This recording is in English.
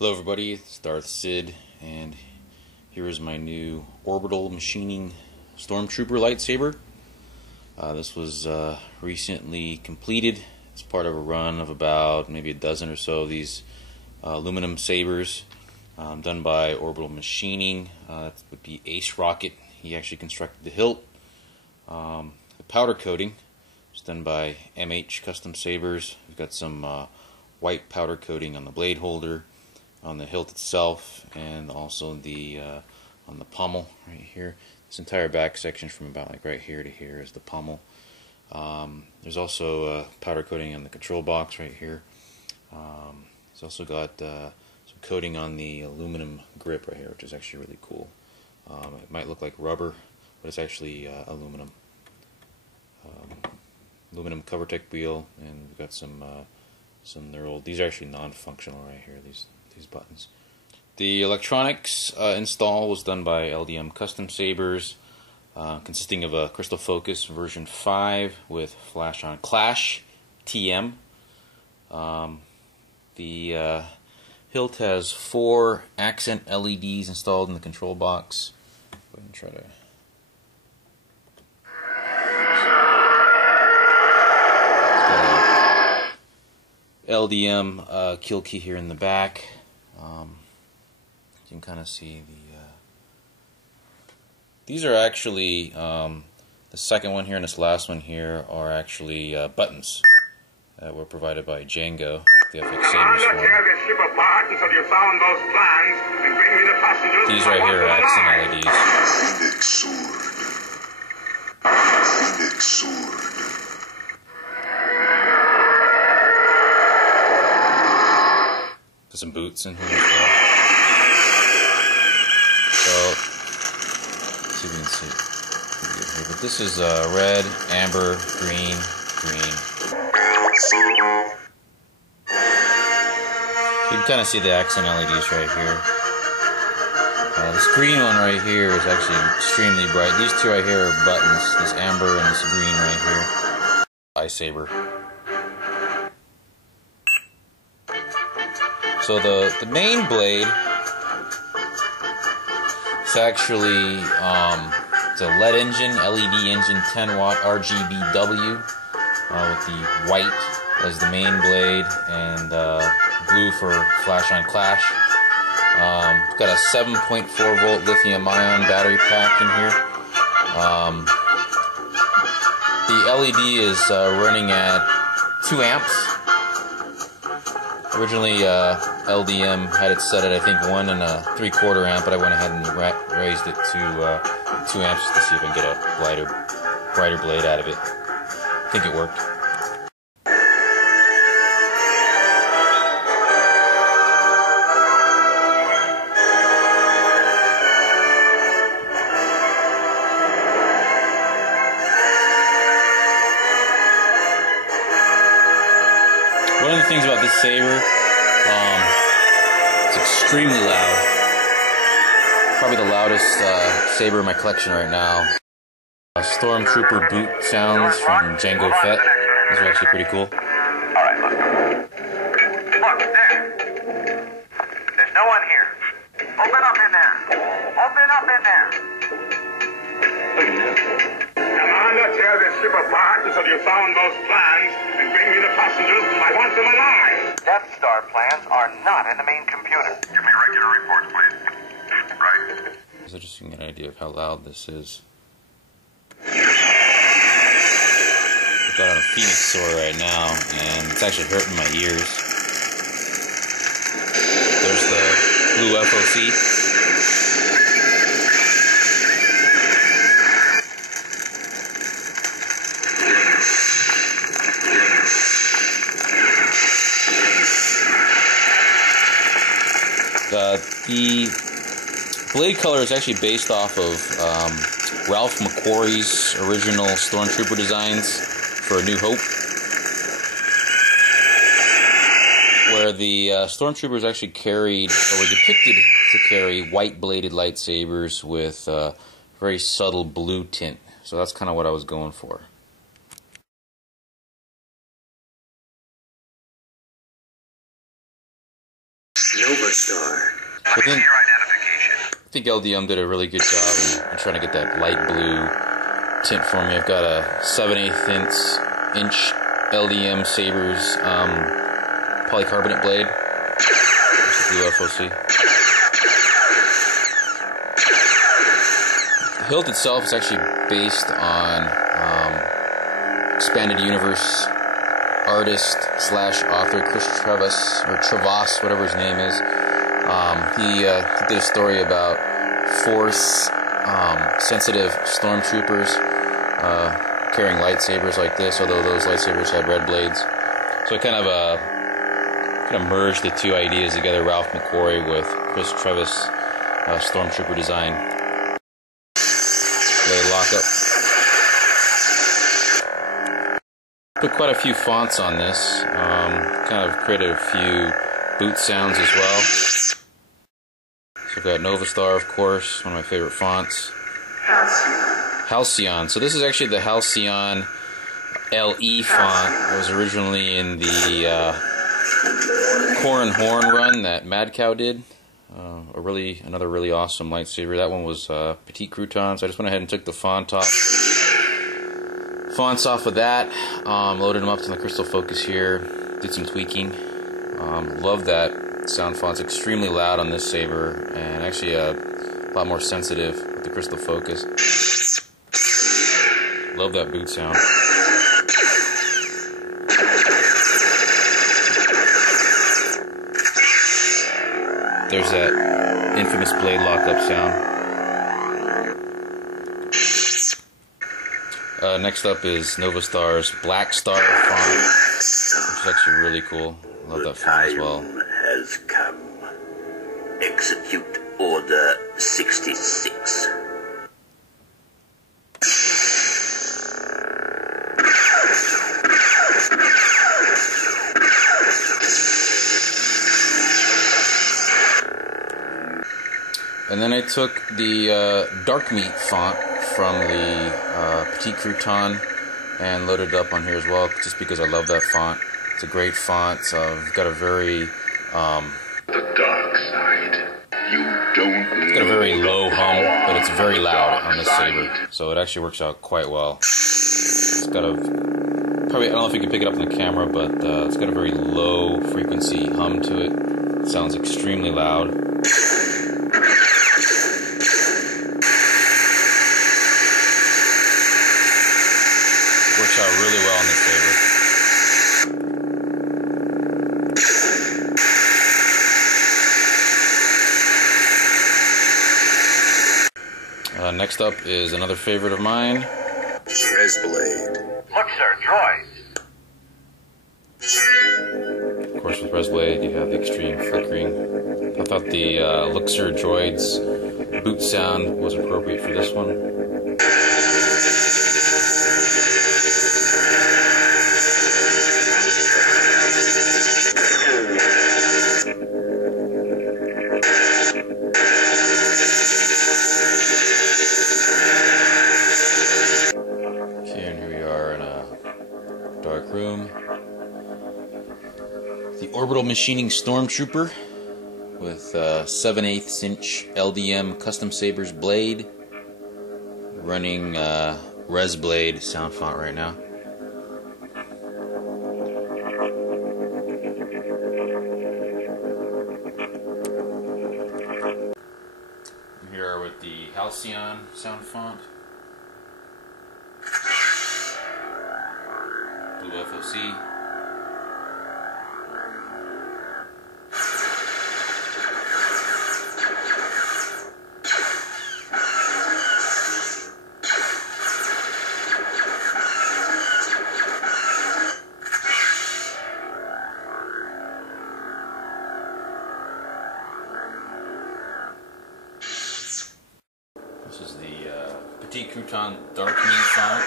Hello everybody, it's Darth Sid, and here is my new Orbital machining Stormtrooper Lightsaber. This was recently completed as part of a run of about maybe a dozen or so of these aluminum sabers done by Orbital Machining. That would be Acerocket. He actually constructed the hilt. The powder coating was done by Custom Sabers. We've got some white powder coating on the blade holder, on the hilt itself, and also the on the pommel right here. This entire back section from about like right here to here is the pommel. There's also powder coating on the control box right here. It's also got some coating on the aluminum grip right here, which is actually really cool. It might look like rubber, but it's actually aluminum. Aluminum covertech wheel, and we've got some these are actually non-functional right here. These buttons. The electronics install was done by LDM Custom Sabers, consisting of a crystal focus version 5 with flash on clash TM. The hilt has 4 accent LEDs installed in the control box. Go ahead and try to. LDM kill key here in the back. You can kind of see these are actually the second one here and this last one here are actually buttons that were provided by Jango, the FX-Sabers one. These right here are accent LEDs. Phoenix Sword. There's some boots in here as well. So, let's see if we can see it here. But this is red, amber, green, green. You can kind of see the accent LEDs right here. This green one right here is actually extremely bright. These two right here are buttons. This amber and this green right here. iSaber. So the main blade is actually it's a LEDengin 10-watt RGBW with the white as the main blade and blue for flash on clash. It's got a 7.4 volt lithium-ion battery pack in here. The LED is running at 2 amps. Originally, LDM had it set at I think 1 3/4 amp, but I went ahead and raised it to 2 amps to see if I can get a brighter blade out of it. I think it worked. One of the things about this saber, it's extremely loud. Probably the loudest saber in my collection right now. Stormtrooper boot sounds from Jango Fett. These are actually pretty cool. Alright, let's go. Look, there. There's no one here. Open up in there. Open up in there. Commander, tear this ship apart until you found those plans and bring me the passengers. I want them alive. Death Star plans are not in the main computer. Give me regular reports, please. Right. So just to get an idea of how loud this is. I've got on a Phoenix Sword right now, and it's actually hurting my ears. There's the blue FoC. The blade color is actually based off of Ralph McQuarrie's original Stormtrooper designs for A New Hope, where the Stormtroopers actually carried, or were depicted to carry, white-bladed lightsabers with very subtle blue tint. So that's kind of what I was going for. Novastar. What's your identification? I think LDM did a really good job in trying to get that light blue tint for me. I've got a 7/8 inch LDM Sabers polycarbonate blade. Blue FoC. The hilt itself is actually based on expanded universe artist / author Chris Trevas, or Trevas, whatever his name is. He did a story about Force sensitive stormtroopers carrying lightsabers like this, although those lightsabers had red blades. So I kind of merged the two ideas together, Ralph McQuarrie with Chris Trevas stormtrooper design. Blade lockup. Put quite a few fonts on this. Kind of created a few boot sounds as well. So I've got Novastar, of course, one of my favorite fonts. Halcyon. So this is actually the Halcyon LE font. It was originally in the Core and Horn run that Madcow did. Another really awesome lightsaber. That one was Petite Crouton, so I just went ahead and took the fonts off of that, loaded them up to the crystal focus here, did some tweaking. Love that sound font's extremely loud on this saber, and actually a lot more sensitive with the crystal focus. Love that boot sound. There's that infamous blade lockup sound. Next up is Novastar's Blackstar font, which is actually really cool. Love that font as well. Has come. Execute Order 66. And then I took the dark meat font from the Petite Crouton and loaded it up on here as well, just because I love that font. It's a great font. It's got a very The dark side. You don't it's got a very low hum, but it's very loud on this saber, so it actually works out quite well. It's got a probably, I don't know if you can pick it up on the camera, but it's got a very low frequency hum to it. It sounds extremely loud. Works out really well on this saber. Next up is another favorite of mine. Resblade. Look, sir, droids. Of course, with Resblade, you have the extreme flickering. I thought the Luxor droid's boot sound was appropriate for this one. Room. The Orbital machining Stormtrooper with 7/8 inch LDM Custom Sabers blade, running Resblade sound font right now. I'm here with the Halcyon sound font. FoC. This is the Petite Crouton dark meat font.